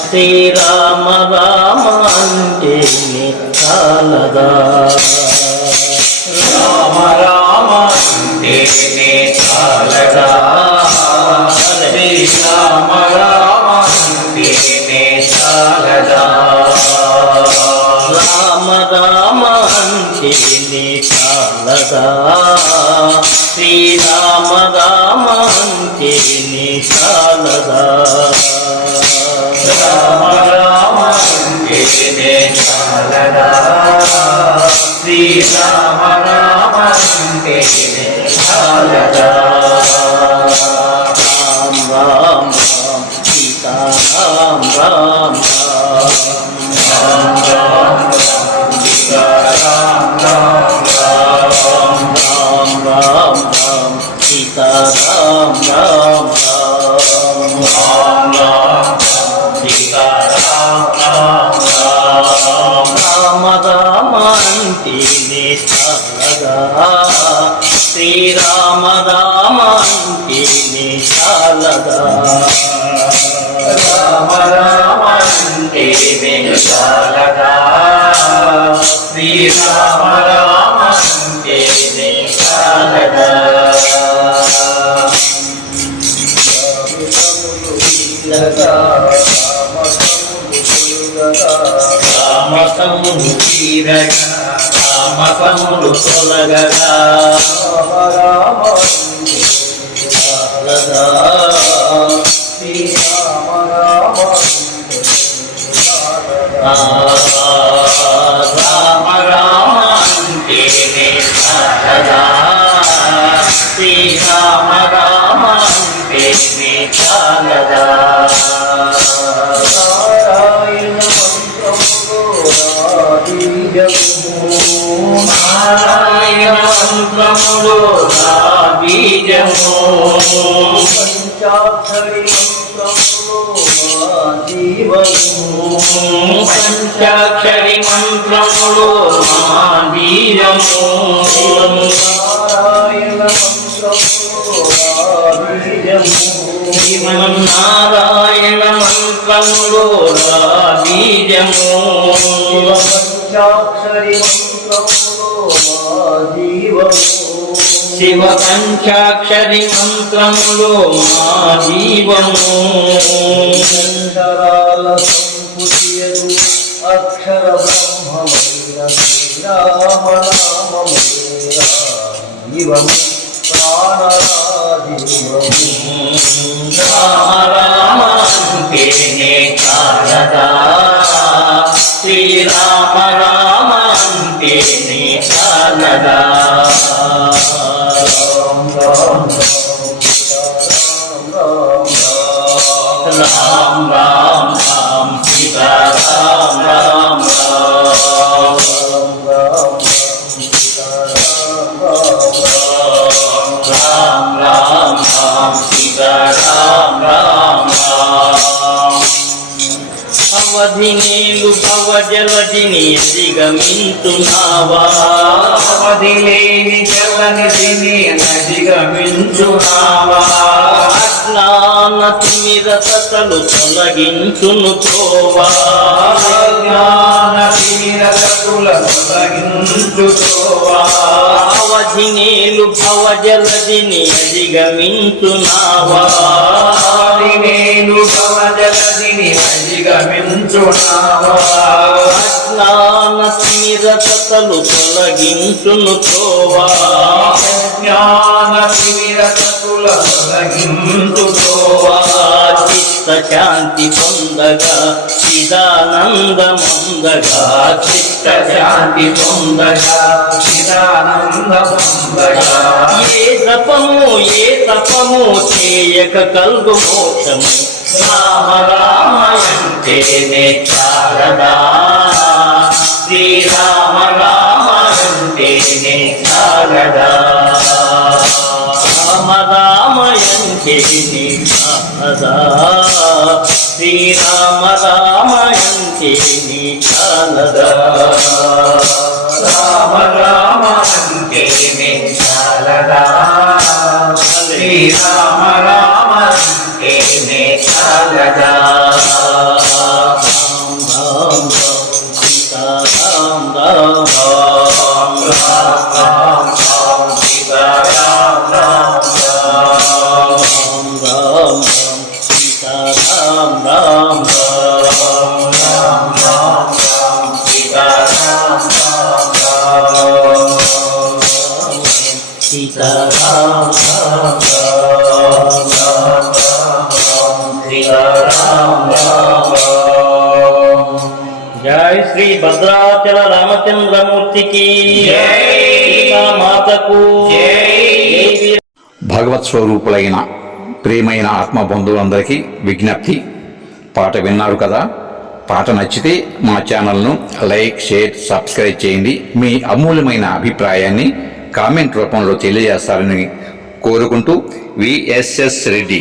శ్రీరామ రామ అంటే చాలదా రామ రామ అంటే చాలదా శ్రీరామ రామ అంటే చాలదా రామ రామ అంటే చాలదా శ్రీరామ రామ అంటే చాలదా రామ రామ అంటే చాలదా శ్రీరామ రామ అంటే చాలదా రామ రామ సీతా రామ రామ రామ రామ సీతా రామ రామ రామ రామ సీతా రామ రామ రామ రామ సీతా రామ రామ రామ రామ అంటే చాలదా శ్రీరామ రామ అంటే చాలదా రామ రామ అంటే చాలదా శ్రీరామ రామ అంటే చాలదా రామతములు తీరగా రామతములు తొలగగా చాలదా రామ రామ అంటే చాలదా శ్రీరామ రామ అంటే చాలదా నారాయణ మంత్రములో నా బీజము పంచాక్షరి మంత్రములో మా జీవము పంచాక్షరి మంత్రములో మా బీజము నారాయణ మంత్రములో మా బీజము నారాయణ మంత్రములో నా బీజము పంచాక్షరి మంత్రములో మా జీవము శివ పంచాక్షరి మంత్రములో మా జీవము అక్షరాల సంపుటియదు అక్షర బ్రహ్మమైన శ్రీరామ నామమురా జీవము ప్రాణరాజీవము రామ రామ అంటే చాలదా శ్రీరామ రామ అంటే చాలదా రామ రామ సీతా రామ రామ రామ రామ సీతా రామ రామ అవధినేలు భవ జలధిని దిగమించునావా అవధిలేని చల్లని నదిగమించునావా అజ్ఞాన తిమిరతలు తొలగించును తోవా జ్ఞాన తీరతుల తొలగించుతోవా అవధినేలు భవ జలధిని దిగమించునావా నేను భవజలదిని అధిగమించునావా అజ్ఞాన తిమిరతలు తొలగించును తోవా జ్ఞాన తీరతుల తొలగించుతోవా చిత్త శాంతి పొందగా చిదానందమందగా చిత్త శాంతి పొందగా చిదానంద పొందగా ఏ తపము చేయక కల్గు మోక్షము రామ రామయంటేనే చాలదా శ్రీరామ రామయంటేనే చాలదా రామ రామయంటేనే చాలదా శ్రీరామ రామయంటేనే చాలదా రామ రామ అంటే చాలదా శ్రీరామ రామ అంటే తేనే చాలదా రామ సీతా రామ సీతా రామ సీతా రామ సీతా సీతా రామ జై శ్రీ భద్రాచల రామచంద్రమూర్తికి జై మాతకు జై భగవత్ స్వరూపులైన ప్రియమైన ఆత్మబంధువులందరికీ విజ్ఞప్తి. పాట విన్నారు కదా, పాట నచ్చితే మా ఛానల్ను లైక్, షేర్, సబ్స్క్రైబ్ చేయండి. మీ అమూల్యమైన అభిప్రాయాన్ని కామెంట్ రూపంలో తెలియజేస్తారని కోరుకుంటూ విఎస్ఎస్ రెడ్డి.